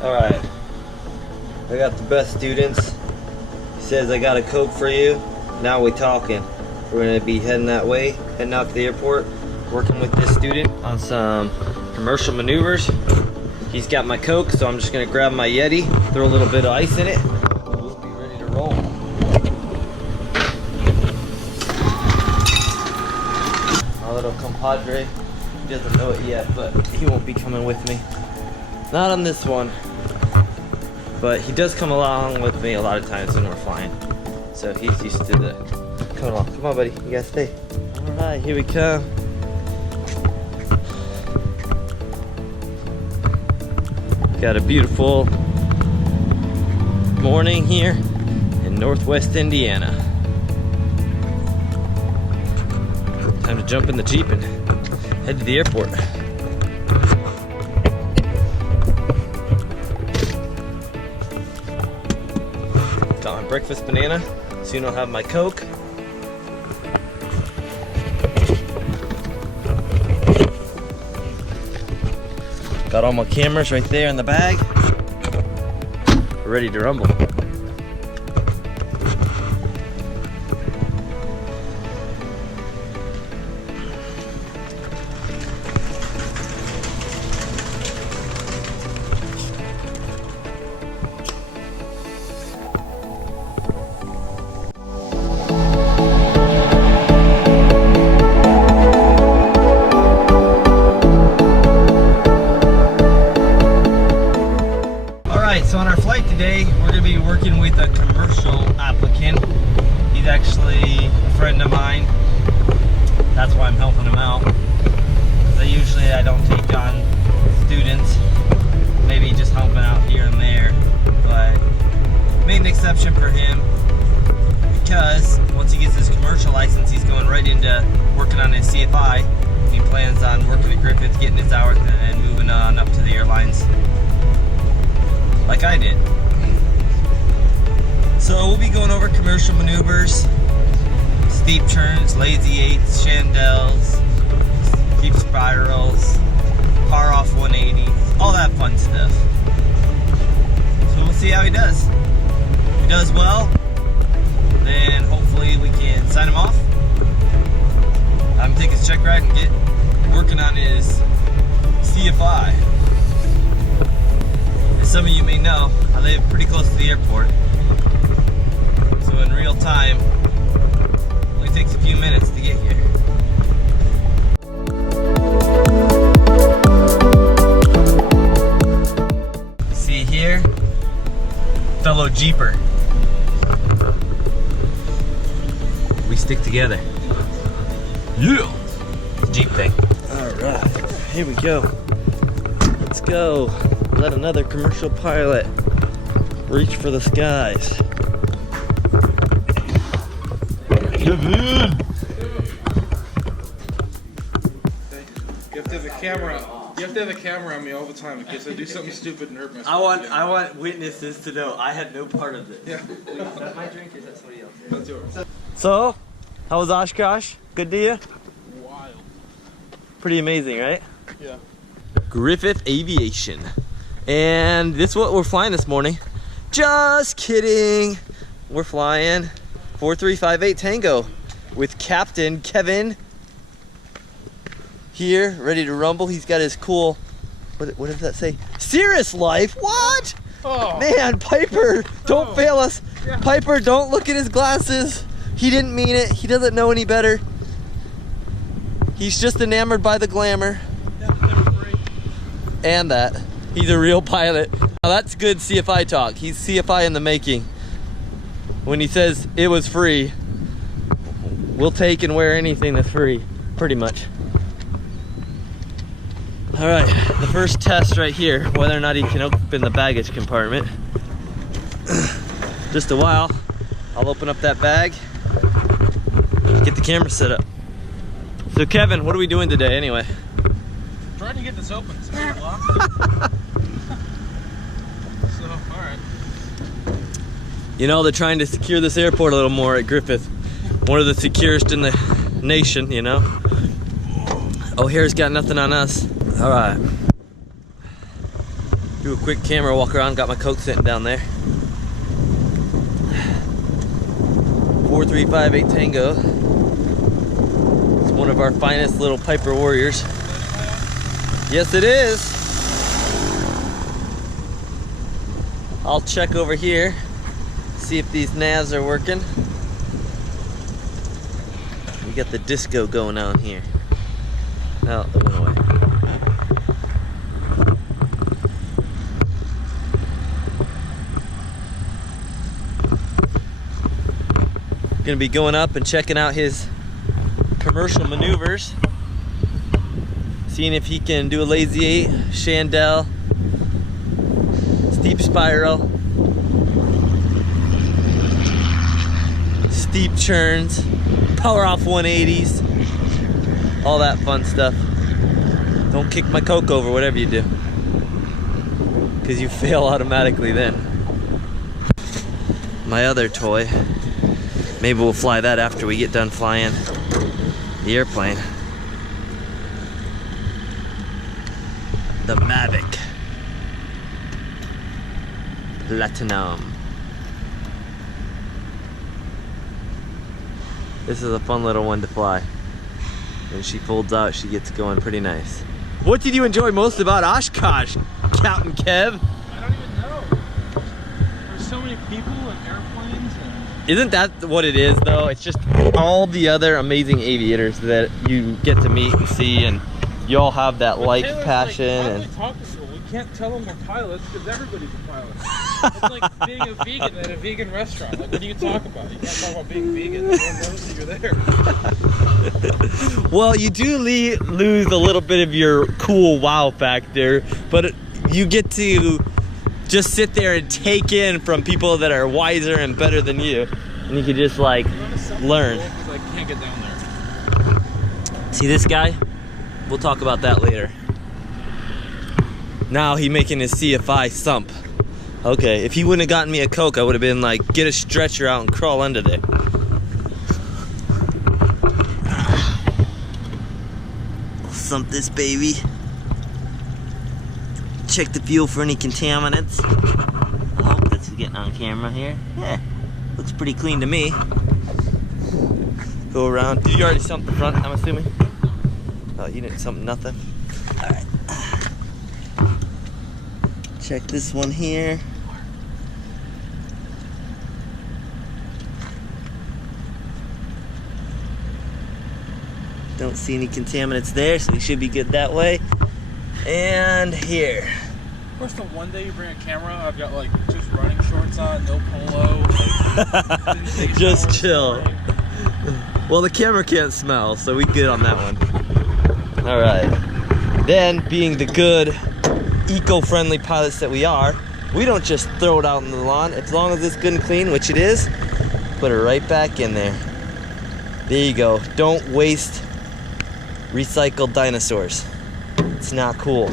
Alright, I got the best students. He says I got a Coke for you. Now we talking. We're gonna be heading that way, heading out to the airport, working with this student on some commercial maneuvers. He's got my Coke, so I'm just gonna grab my Yeti, throw a little bit of ice in it. We'll be ready to roll. My little compadre, he doesn't know it yet, but he won't be coming with me. Not on this one, but he does come along with me a lot of times when we're flying. So he's used to the coming along. Come on, buddy, you gotta stay. All right, here we come. Got a beautiful morning here in Northwest Indiana. Time to jump in the Jeep and head to the airport. Got my breakfast banana, soon I'll have my Coke. Got all my cameras right there in the bag. We're ready to rumble. So on our flight today, we're going to be working with a commercial applicant. He's actually a friend of mine. That's why I'm helping him out. Because I don't take on students. Maybe just helping out here and there. But made an exception for him because once he gets his commercial license, he's going right into working on his CFI. He plans on working at Griffith, getting his hours, and moving on up to the airlines. Like I did. So we'll be going over commercial maneuvers, steep turns, lazy eights, chandelles, deep spirals, car off 180s, all that fun stuff. So we'll see how he does. If he does well, then hopefully we can sign him off. I'm taking his check ride and get working on his CFI. Some of you may know, I live pretty close to the airport. So in real time, it only takes a few minutes to get here. See here, fellow Jeeper. We stick together. Yeah! Jeep thing. Alright, here we go. Let's go. Let another commercial pilot reach for the skies. Kevin! You have to have a camera. You have to have a camera on me all the time in case I do something stupid and hurt myself. I want witnesses to know I had no part of this. Yeah. Is that my drink or is that somebody else? That's yours. So, how was OSHKOSH? Good to you? Wild. Pretty amazing, right? Yeah. Griffith Aviation. And this is what we're flying this morning. Just kidding. We're flying 4358 Tango with Captain Kevin here, ready to rumble. He's got his cool, what does that say? Cirrus Life, what? Oh. Man, Piper, don't fail us. Yeah. Piper, don't look at his glasses. He didn't mean it. He doesn't know any better. He's just enamored by the glamour. And that. He's a real pilot. Now that's good CFI talk. He's CFI in the making. When he says it was free, we'll take and wear anything that's free, pretty much. All right, the first test right here, whether or not he can open the baggage compartment. Just a while, I'll open up that bag, get the camera set up. So Kevin, what are we doing today anyway? Trying to get this open. It's locked. So, all right. You know, they're trying to secure this airport a little more at Griffith. One of the securest in the nation, you know. O'Hare's got nothing on us. All right. Do a quick camera walk around. Got my Coke sitting down there. 4358 Tango. It's one of our finest little Piper Warriors. Yes, it is. I'll check over here, see if these navs are working. We got the disco going on here. Oh, it went away. Gonna be going up and checking out his commercial maneuvers, seeing if he can do a lazy 8, chandelle, steep spiral, steep churns, power off 180s, all that fun stuff. Don't kick my Coke over, whatever you do, because you fail automatically then. My other toy, maybe we'll fly that after we get done flying the airplane. The Mavic Platinum. This is a fun little one to fly. When she folds out, she gets going pretty nice. What did you enjoy most about OSHKOSH, Captain Kev? I don't even know. There's so many people and airplanes and... Isn't that what it is though? It's just all the other amazing aviators that you get to meet and see, and you all have that like, Taylor's passion, like, and talking to them. We can't tell them we're pilots because everybody's a pilot. It's like being a vegan at a vegan restaurant. Like, what do you talk about? You can't talk about being vegan. Everyone knows that you're there. well, you do lose a little bit of your cool wow factor, but you get to just sit there and take in from people that are wiser and better than you, and you can just like learn. I can't get down there. See this guy? We'll talk about that later. Now he making his CFI sump. Okay, if he wouldn't have gotten me a Coke, I would have been like, get a stretcher out and crawl under there. I'll sump this baby. Check the fuel for any contaminants. I hope this is getting on camera here. Yeah, looks pretty clean to me. Go around. Did you already sump the front, I'm assuming? Oh, you didn't sump nothing? Alright. Check this one here. Don't see any contaminants there, so we should be good that way. And here. Of course, the one day you bring a camera, I've got like just running shorts on, no polo. Like, just chill. Well, the camera can't smell, so we good on that one. All right. Then, being the good, eco-friendly pilots that we are, we don't just throw it out in the lawn. As long as it's good and clean, which it is, put it right back in there. There you go. Don't waste recycled dinosaurs. It's not cool.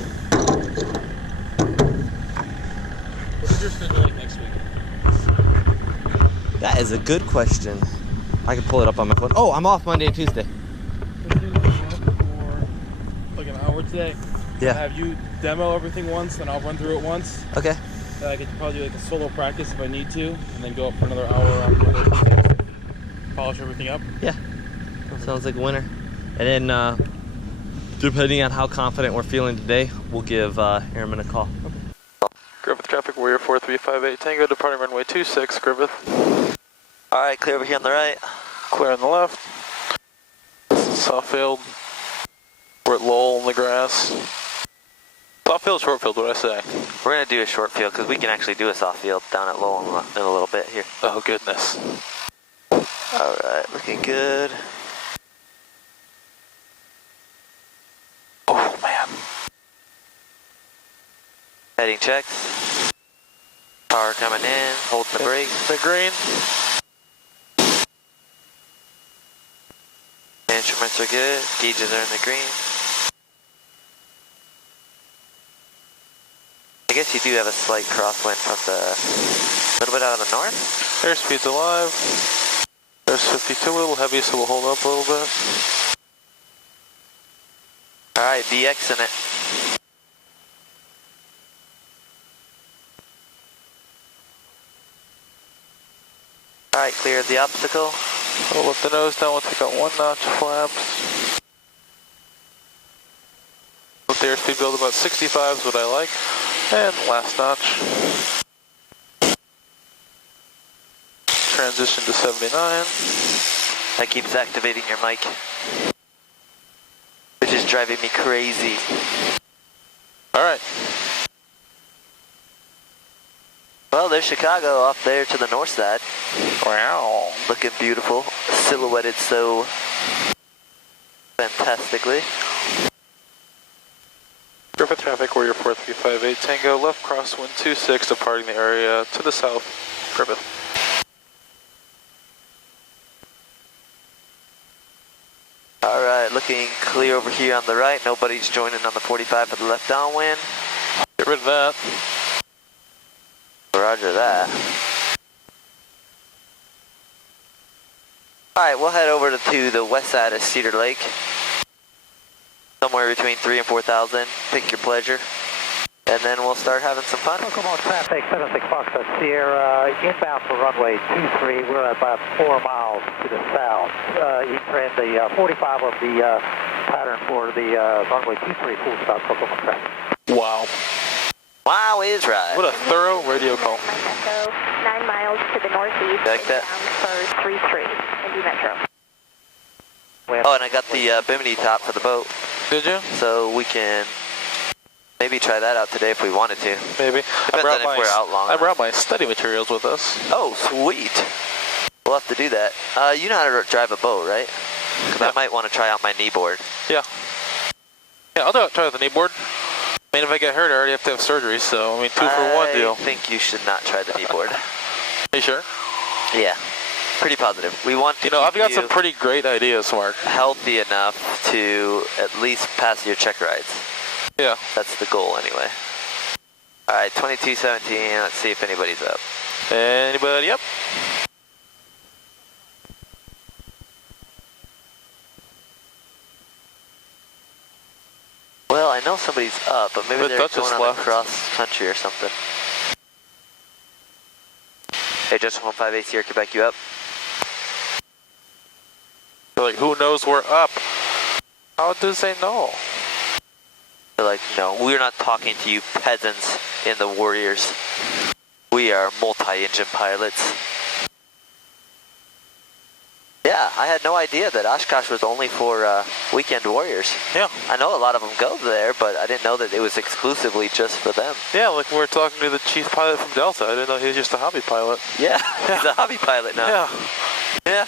What's your schedule like next week? That is a good question. I can pull it up on my phone. Oh, I'm off Monday and Tuesday. Let's do for like an hour today. Yeah. I'll have you demo everything once, and I'll run through it once. Okay. Then I could probably do like a solo practice if I need to, and then go up for another hour on Monday, polish everything up. Yeah. Sounds like a winner. And then, depending on how confident we're feeling today, we'll give Airman a call. Okay. Griffith Traffic Warrior 4358 Tango, departing runway 26, Griffith. Alright, clear over here on the right. Clear on the left. Soft field. We're at Lowell in the grass. Soft field, short field, what did I say? We're going to do a short field because we can actually do a soft field down at Lowell in a little bit here. Oh, goodness. Alright, looking good. Oh, man. Heading checks. Power coming in, holding the brake. The green. Instruments are good, gauges are in the green. I guess you do have a slight crosswind from the, a little bit out of the north. Airspeed's alive. There's 52, a little heavy, so we'll hold up a little bit. Alright, VX in it. Alright, clear the obstacle. We'll lift the nose down, we'll take out 1 notch flaps. With the airspeed build about 65 is what I like. And last notch. Transition to 79. That keeps activating your mic, which is driving me crazy. Alright. Well, there's Chicago off there to the north side. Wow. Looking beautiful, silhouetted so fantastically. Griffith traffic, Warrior 4358 Tango, left crosswind 26, departing the area to the south, Griffith. Alright, looking clear over here on the right. Nobody's joining on the 45 for the left downwind. Get rid of that. Roger that. Alright, we'll head over to the west side of Cedar Lake. Somewhere between 3,000 and 4,000. Pick your pleasure. And then we'll start having some fun. Welcome on traffic, 76 Foxtrot Sierra, inbound for runway 23. We're about 4 miles to the south. E-trend the 45 of the pattern for the runway 23 full stop. Welcome on traffic. Wow. Wow is right. What a thorough radio call. Echo, 9 miles to the northeast. Like that? For 33, Indy Metro. Oh, and I got the bimini top for the boat. Did you? So we can maybe try that out today if we wanted to. Maybe. Depends on if we're out long I enough. brought my study materials with us. Oh, sweet. We'll have to do that. You know how to drive a boat, right? Because I might want to try out my knee board. Yeah. Yeah, I'll try the knee board. I mean, if I get hurt, I already have to have surgery, so, I mean, 2 for 1 deal. I think you should not try the knee board. Are you sure? Yeah. Pretty positive. We want to You know, I've keep got you some pretty great ideas, Mark. healthy enough to at least pass your check rides. Yeah. That's the goal anyway. Alright, 2217, let's see if anybody's up. Anybody up? Well, I know somebody's up, but maybe But they're Dutch is going on left. cross country or something. Hey, Justin 158 here, Quebec, you up? They're like, who knows we're up? How does they know? They're like, no, we're not talking to you peasants in the Warriors. We are multi-engine pilots. Yeah, I had no idea that OSHKOSH was only for weekend warriors. Yeah. I know a lot of them go there, but I didn't know that it was exclusively just for them. Yeah, like we were talking to the chief pilot from Delta. I didn't know he was just a hobby pilot. Yeah, he's a hobby pilot now. Yeah. Yeah.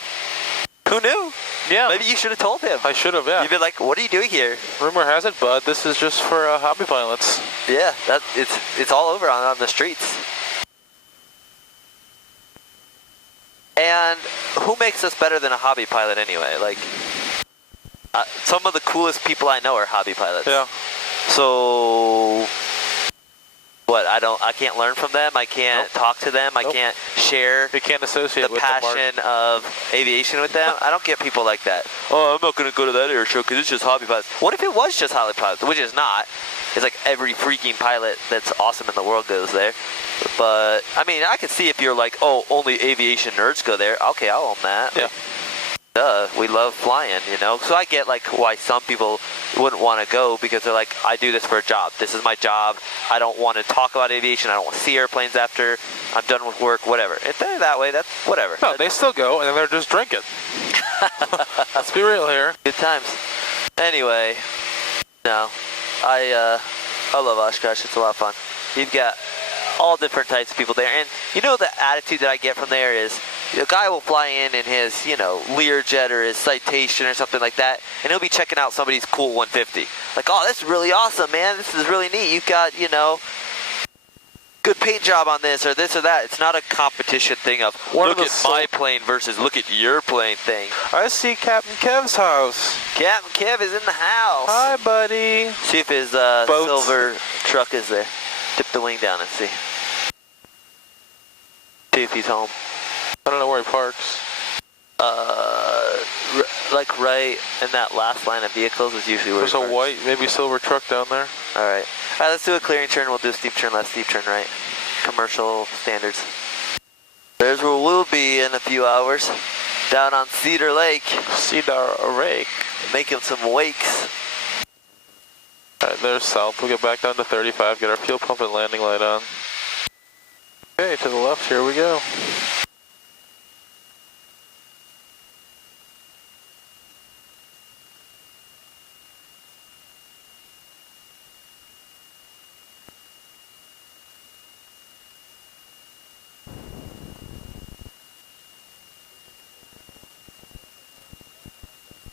Who knew? Yeah. Maybe you should have told him. I should have, yeah. You'd be like, what are you doing here? Rumor has it, bud, this is just for hobby pilots. Yeah, it's all over on the streets. And who makes us better than a hobby pilot anyway? Like, some of the coolest people I know are hobby pilots. Yeah. So, what? I can't learn from them. I can't talk to them. I can't share You can't associate the with them, Mark. passion of aviation with them. I don't get people like that. Oh, I'm not going to go to that air show because it's just hobby pilots. What if it was just hobby pilots, which is not? It's like every freaking pilot that's awesome in the world goes there. But, I mean, I can see if you're like, oh, only aviation nerds go there. Okay, I'll own that. Yeah. Duh, we love flying, you know? So I get like why some people wouldn't want to go because they're like, I do this for a job. This is my job. I don't want to talk about aviation. I don't want to see airplanes after I'm done with work, whatever. If they're that way, that's whatever. No, they still go, and then they're just drinking. Let's be real here. Good times. Anyway, no, I love OSHKOSH. It's a lot of fun. You've got all different types of people there, and you know the attitude that I get from there is a guy will fly in his, you know, Learjet or his Citation or something like that, and he'll be checking out somebody's cool 150. Like, oh, that's really awesome, man. This is really neat. You've got, you know, good paint job on this or that. It's not a competition thing of look at my plane versus look at your plane thing. I see Captain Kev's house. Captain Kev is in the house. Hi, buddy. See if his silver truck is there. Tip the wing down and see. See if he's home. I don't know where he parks. Like right in that last line of vehicles is usually where There's a white, maybe silver truck down there. Alright, let's do a clearing turn. We'll do a steep turn left, steep turn right. Commercial standards. There's where we'll be in a few hours. Down on Cedar Lake. Cedar Lake. Making some wakes. Alright, there's south. We'll get back down to 35, get our fuel pump and landing light on. Okay, to the left, here we go.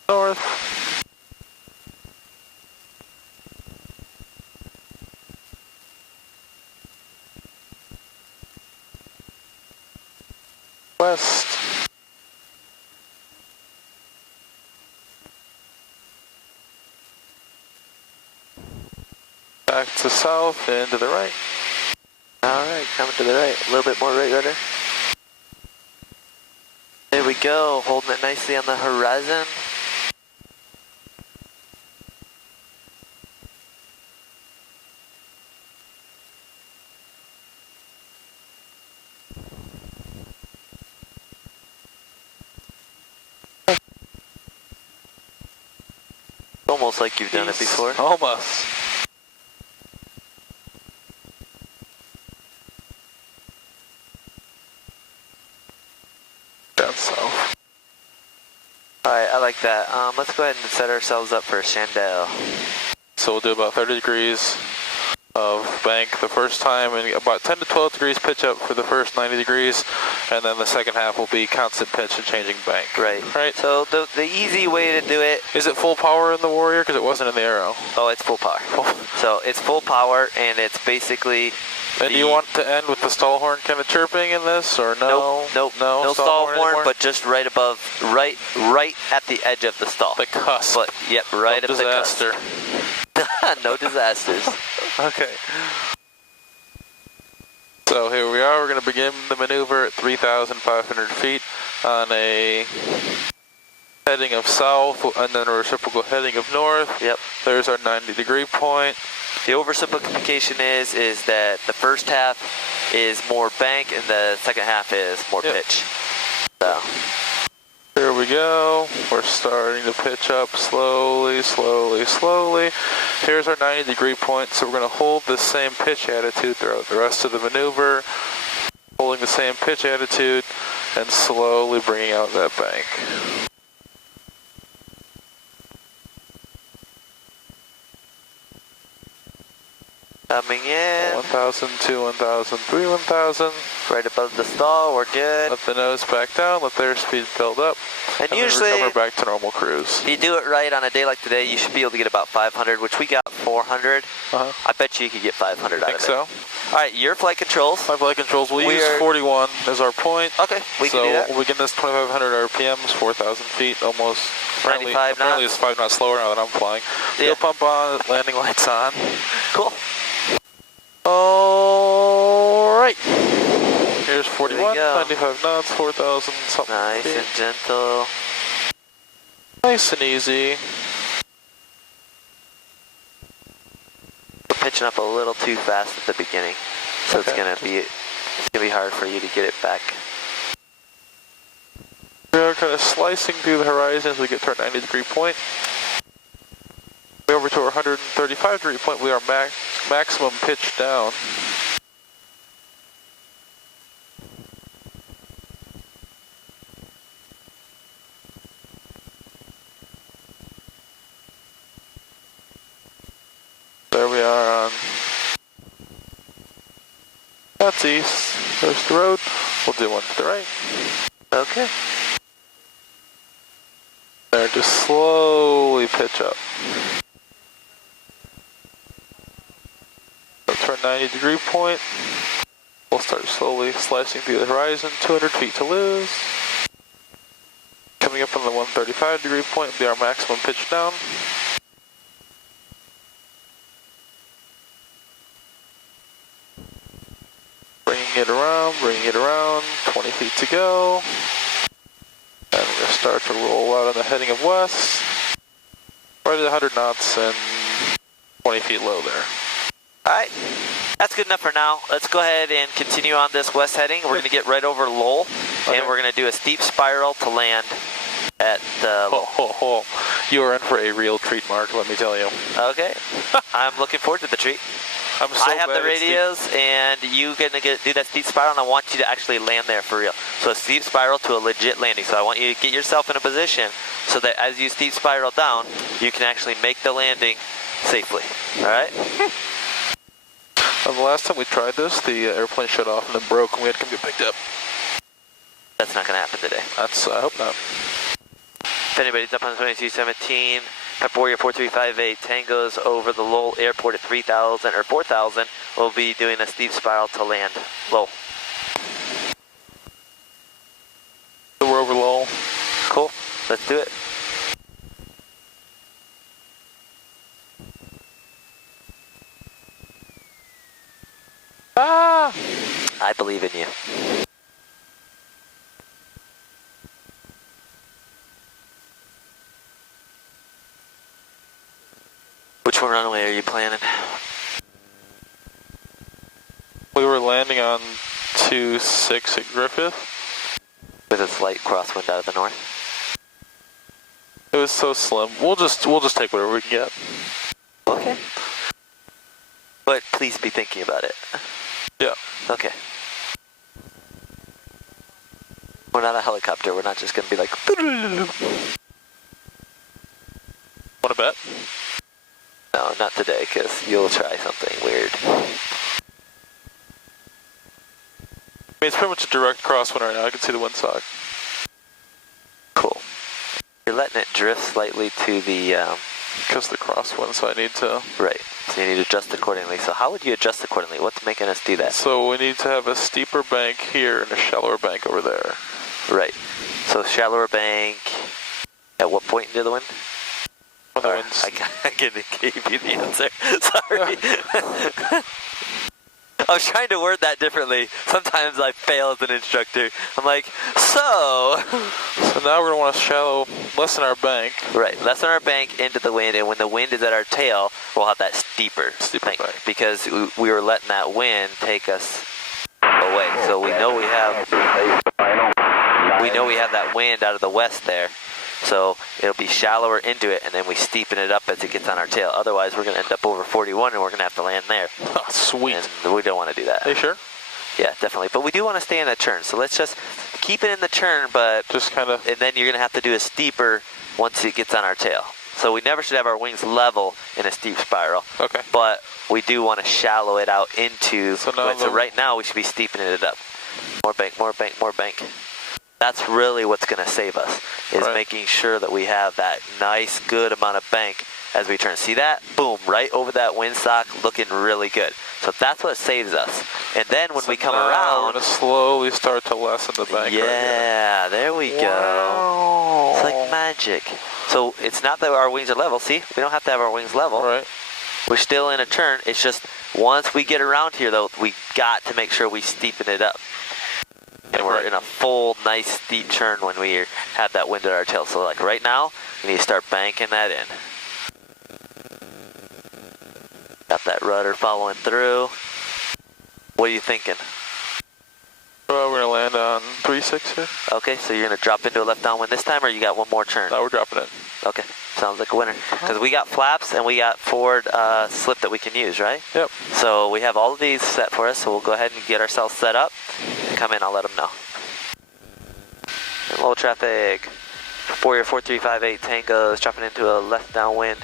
North. West. Back to south and to the right. Alright, coming to the right. A little bit more right rudder. There we go, holding it nicely on the horizon. Almost like you've done it before. Almost. Down south. Alright, I like that. Let's go ahead and set ourselves up for a Chandelle. So we'll do about 30 degrees of bank the first time and about 10 to 12 degrees pitch up for the first 90 degrees, and then the second half will be constant pitch and changing bank. Right. So the easy way to do it... Is it full power in the Warrior? Because it wasn't in the Arrow. Oh, it's full power. So it's full power, and it's basically... And do you want to end with the stall horn kind of chirping in this, or no? Nope. No stall horn, but just right above, right at the edge of the stall. The cusp. But, yep, right at the cusp. Disaster. No disasters. Okay. So here we are. We're going to begin the maneuver at 3,500 feet on a heading of south and then a reciprocal heading of north. Yep. There's our 90-degree point. The oversimplification is that the first half is more bank and the second half is more pitch. So. Here we go. We're starting to pitch up slowly, slowly, slowly. Here's our 90-degree point, so we're going to hold the same pitch attitude throughout the rest of the maneuver, holding the same pitch attitude and slowly bringing out that bank. Coming in. 1,000, 2, 1,000, 3, 1,000. Right above the stall, we're good. Let the nose back down, let the airspeed build up. And then usually, recover back to normal cruise. If you do it right on a day like today, you should be able to get about 500, which we got 400. I bet you could get 500 out of it. So. Alright, your flight controls. My flight controls, we'll use 41 as our point. Okay, we can do that. So we'll begin this 2,500 RPMs, 4,000 feet, almost. 95 apparently knots. it's 5 knots slower now that I'm flying. Fuel pump on, landing lights on. Cool. Alright. Here's 41, 95 knots, 4,000 something. Nice feet. and gentle. Nice and easy. We're pitching up a little too fast at the beginning, so it's gonna be hard for you to get it back. We're kind of slicing through the horizon as we get to our 90-degree point. Over to our 135-degree point, we are maximum pitch down. There we are on. That's east. There's the road. We'll do one to the right. Okay. There, just slowly pitch up. To our 90-degree point. We'll start slowly slicing through the horizon, 200 feet to lose. Coming up on the 135-degree point will be our maximum pitch down. Bringing it around, 20 feet to go. And we're going to start to roll out on the heading of west. Right at 100 knots and 20 feet low there. Alright, That's good enough for now. Let's go ahead and continue on this west heading. We're going to get right over Lowell, and we're going to do a steep spiral to land at the... You are in for a real treat, Mark, let me tell you. Okay. I'm looking forward to the treat. I'm so I have the radios, and you're going to do that steep spiral, and I want you to actually land there for real. So a steep spiral to a legit landing. So I want you to get yourself in a position so that as you steep spiral down, you can actually make the landing safely. All right? The last time we tried this, the airplane shut off and then broke, and we had to come get picked up. That's not going to happen today. I hope not. If anybody's up on 2217, Warrior 4358 Tango's over the Lowell Airport at 3,000 or 4,000. We'll be doing a steep spiral to land Lowell. So we're over Lowell. Cool. Let's do it. Ah! I believe in you. Which one runway are you planning? We were landing on 26 at Griffith. With a slight crosswind out of the north. It was so slim. We'll just take whatever we can get. Okay. But please be thinking about it. Yeah. Okay. We're not a helicopter. We're not just going to be like... Want to bet? No, not today, because you'll try something weird. I mean, it's pretty much a direct crosswind right now. I can see the windsock. Cool. You're letting it drift slightly to the... Because the crosswind, so I need to... Right. So you need to adjust accordingly. So how would you adjust accordingly? What's making us do that? So we need to have a steeper bank here and a shallower bank over there. Right. So shallower bank... At what point into the wind? When the wind's... I gave you the answer. Sorry. I was trying to word that differently. Sometimes I fail as an instructor. I'm like, so... So now we're going to want to lessen our bank. Right, lessen our bank into the wind, and when the wind is at our tail, we'll have that steeper bank. Because we were letting that wind take us away. So we know we have that wind out of the west there. So it'll be shallower into it, and then we steepen it up as it gets on our tail. Otherwise, we're going to end up over 41, and we're going to have to land there. Oh, sweet. And we don't want to do that. Are you sure? Yeah, definitely. But we do want to stay in the turn. So let's just keep it in the turn, but... Just kind of... And then you're going to have to do a steeper once it gets on our tail. So we never should have our wings level in a steep spiral. Okay. But we do want to shallow it out into... So right now, we should be steepening it up. More bank, more bank, more bank. That's really what's going to save us, is making sure that we have that nice, good amount of bank as we turn. See that? Boom, right over that windsock, looking really good. So that's what saves us. And then when we come around... we're going to slowly start to lessen the bank. Yeah, right there we go. It's like magic. So it's not that our wings are level. See, we don't have to have our wings level. Right. We're still in a turn. It's just once we get around here, though, we got to make sure we steepen it up. And we're in a full, nice, steep turn when we have that wind at our tail. So like right now, we need to start banking that in. Got that rudder following through. What are you thinking? Well, we're going to land on 3-6 here. Okay, so you're going to drop into a left downwind this time, or you got one more turn? No, we're dropping it. Okay, sounds like a winner. Because we got flaps and we got forward slip that we can use, right? Yep. So we have all of these set for us, so we'll go ahead and get ourselves set up. Come in, I'll let them know. And low traffic, Warrior 4358 Tango is dropping into a left downwind,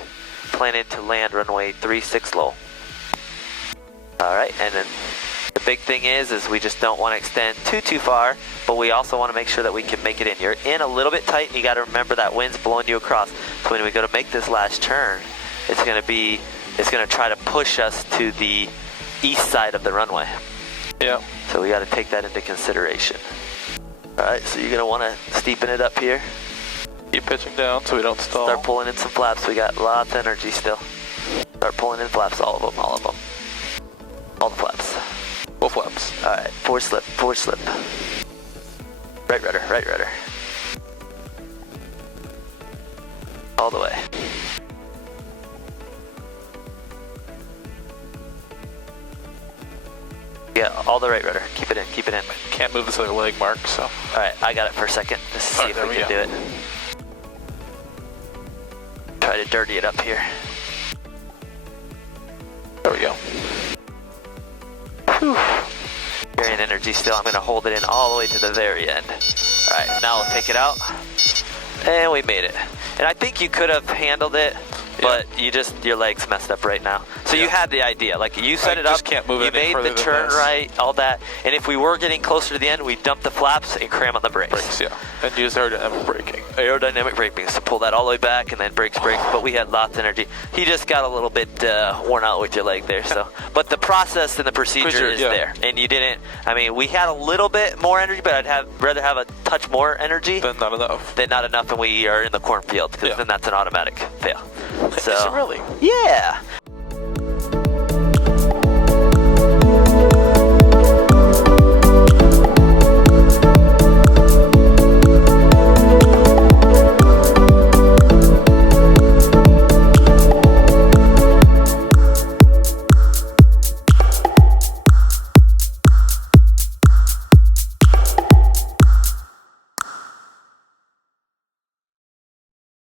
planning to land runway 36 low. Alright, and then the big thing is we just don't want to extend too far, but we also want to make sure that we can make it in. You're in a little bit tight, and you got to remember that wind's blowing you across. So when we go to make this last turn, it's going to try to push us to the east side of the runway. Yeah. So we got to take that into consideration. Alright, so you're going to want to steepen it up here. Keep pitching down so we don't stall. Start pulling in some flaps. We got lots of energy still. Start pulling in flaps, all of them, all of them. All the flaps. Full flaps. Alright, forward slip, forward slip. Right rudder, right rudder. All the way. Yeah, all the right rudder. Keep it in, keep it in. Can't move this other leg, Mark, so. Alright, I got it for a second. Just see Alright, if we there can we do it. Try to dirty it up here. There we go. Whew. Carrying energy still. I'm going to hold it in all the way to the very end. Alright, now we'll take it out. And we made it. And I think you could have handled it, but your leg's messed up right now. So you had the idea, like you set it up, just can't move you it any made further the than turn this. right, all that. And if we were getting closer to the end, we dump the flaps and cram on the brakes. Brakes, yeah. And use aerodynamic braking. Aerodynamic braking, so pull that all the way back and then brakes, but we had lots of energy. He just got a little bit worn out with your leg there, so. But the process and the procedure is there. And you didn't, I mean, we had a little bit more energy, but I'd rather have a touch more energy Then not enough. than not enough, and we are in the cornfield, because then that's an automatic fail. So, Is it really? Yeah.